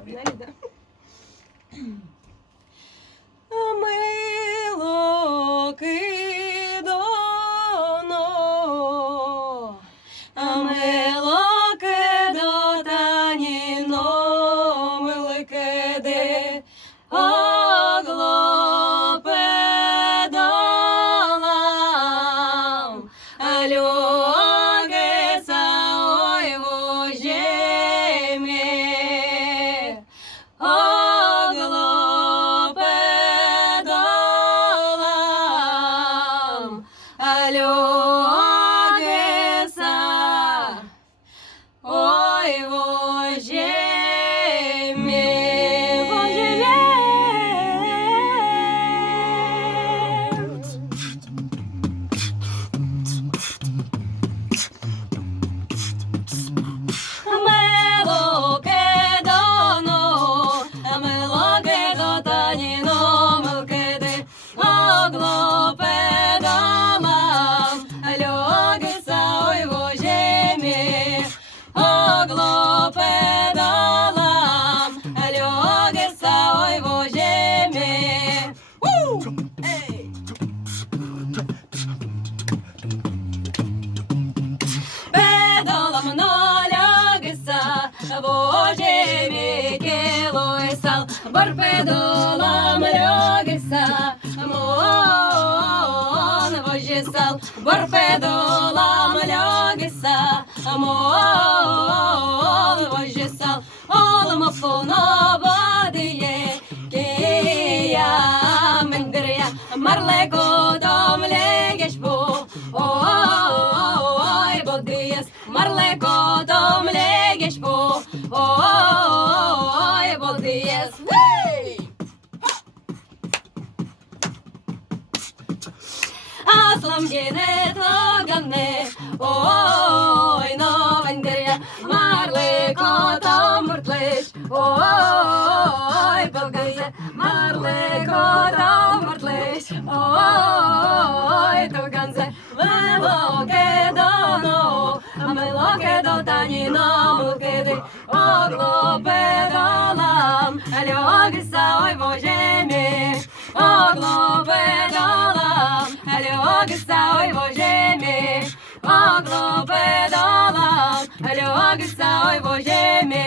Погнали, да? Мило кидоно, мило кидо таніно, мило киди, оглопедолам, люгеса ой вожемі, оглопедолам, люгеса ой вожемі, вожемі. Мелоке доно, мелоке до таніно, мелкеди, оглопедолам, люгеса ой вожемі, оглопедолам, люгеса ой вожемі. Ей! Pedolам nolagisa, vojemi keloisal, bar pedolam logisa, mon vojisal, bar pedolam logisa, mon vojisal, olma fonobadiye, kiya mendriya, marleko dom legeşbu, Marleko dom legeş bu, oy bodiyes. Aslam gene togane, oy no vendere. Marleko dom murtleş, oy bodiyes. Marleko dom murtleş, oy toganze. Veloke dono. Мелоке до таніно, мелкеди, оглопедолам, люгеса ой вожемі, оглопедолам, люгеса ой вожемі, оглопедолам, люгеса ой вожемі.